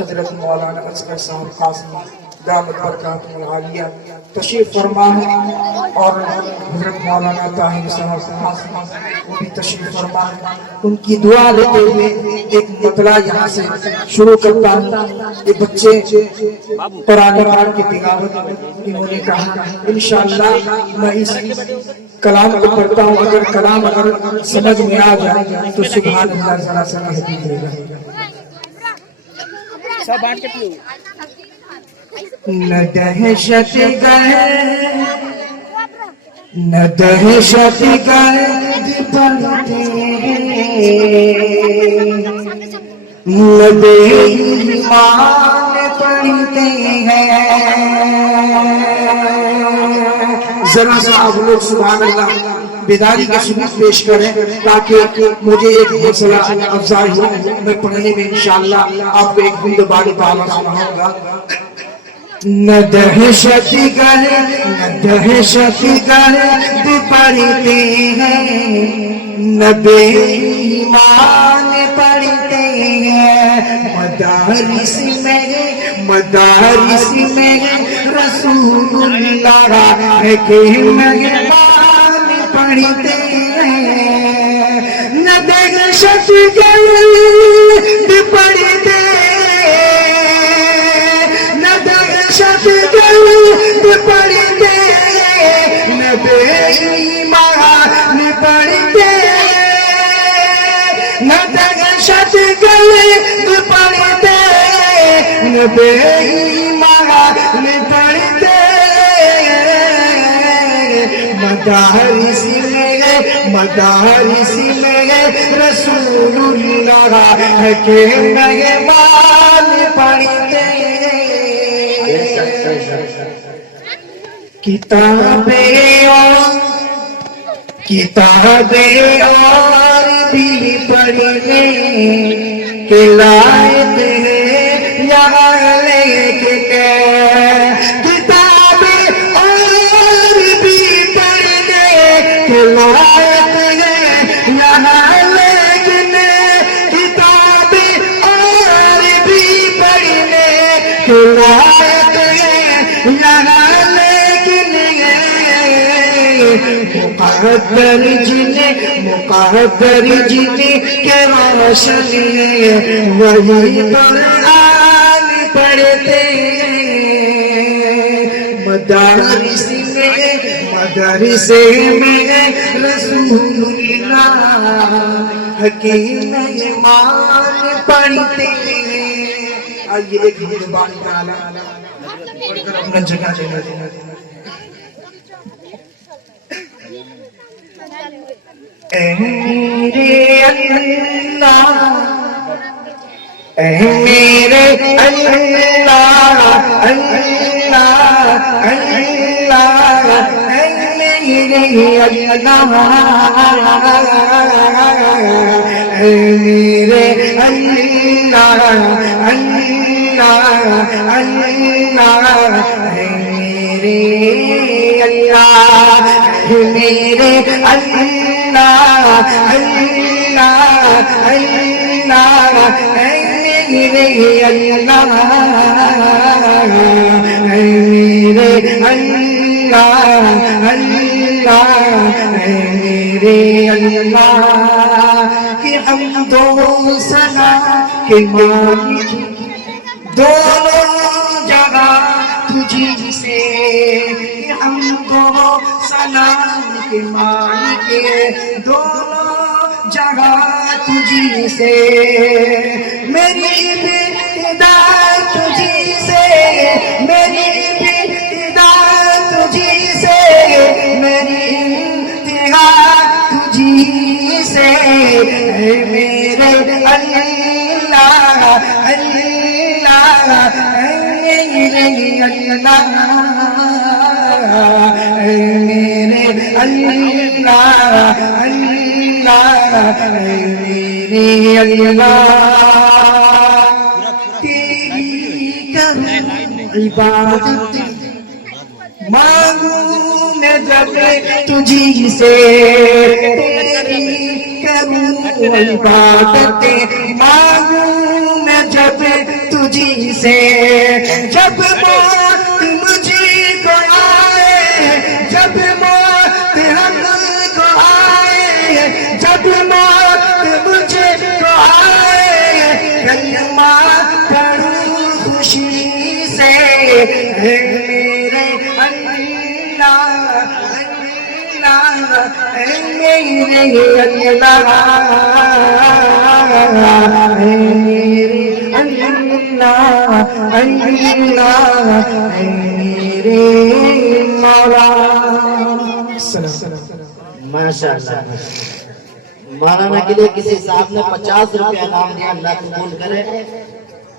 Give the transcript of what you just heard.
حضرت مولانا اصغر صاحب قاسمی دامت برکاتہ العالیہ تشریف فرما ہے، اور حضرت مولانا طاہر صاحب قاسمی وہ بھی تشریف فرما ہے۔ ان کی دعا لیتے ہوئے ایک مطلع یہاں سے شروع کرتا ہوں۔ یہ بچے قرآن پاک کی تلاوت انہوں نے کہا انشاءاللہ میں اس کلام کو پڑھتا ہوں، اگر کلام سمجھ میں آ جائے تو سبحان اللہ ذرا سا کہہ دیجیے گا۔ نہ دہشت گرد نہ دہشت گرد پڑھتے نہ بے ایمان پڑھتے ہیں۔ ذرا سا آپ لوگ سبحان اللہ بیداری کا ثبوت پیش کریں تاکہ مجھے ایک حوصلہ افزائی ہو، میں پڑھنے میں انشاءاللہ آپ کو ایک بند باری بالا سناؤں گا۔ نہ دہشت گرد پڑھتے ہیں نہ بے ایمان پڑھتے ہیں، مدارس میں رسول اللہ کے مہمان پڑھتے ہیں۔ نہ دہشت گرد پڑھتے نہ دہشت گرد پڑھتے نہ بے ایمان پڑھتے، نہ دہشت گرد پڑھتے نہ بے ایمان پڑھتے، مدارس میں رسول اللہ کے مہمان پڑھتے۔ کتابیں اور بھی پڑھنے کے لائق ہے یہاں لے کے کتابیں اور بھی پڑھنے کے لائق ہے یہاں لیکن، کتابیں اور بھی پڑھنے کے لائق ہے یہاں لیکن، مقدر جنہیں کے روشنی وہی قرآن پڑھتے ہیں۔ مدارس میں رسول اللہ کے مہمان پڑھتے ہیں۔ آئیے ایک زبان کا پڑھ کر اپنا جگہ چلا دیں۔ اے میرے اللہ، اے میرے اللہ، اللہ اللہ، اے میرے اللہ، اے میرے اللہ، اللہ اللہ، اے میرے اللہ، میرے اللہ، اللہ اللہ، اے میرے اللہ، اے میرے اللہ، اللہ اے میرے اللہ، کہ ہم دو ثنا کے مالک دونوں جگہ تجھی سے، کہ ہم دو ثنا کے مالک دونوں جگہ تجھی سے، میری ابتدا تجھی سے، میری ابتدا تجھی سے، میری انتہا تجھی سے، اے میرے اللہ اللہ، اے میرے اللہ، اے میرے اللہ اللہ، اے میرے اللہ، تیری کروں عبادت مانگوں میں جب تجھی سے، تیری کروں عبادت مانگوں میں جب جب تجھی سے جب موت مجھے کو آئے جب موت ہم کو آئے جب موت مجھے کو آئے کلمہ پڑھوں خوشی سے میرے اللہ میرے اللہ میرے اللہ اللہ میرے مولا. ماشاءاللہ. مولانا کے لیے کسی صاحب نے 50 روپیہ انعام دیا، اللہ قبول کرے.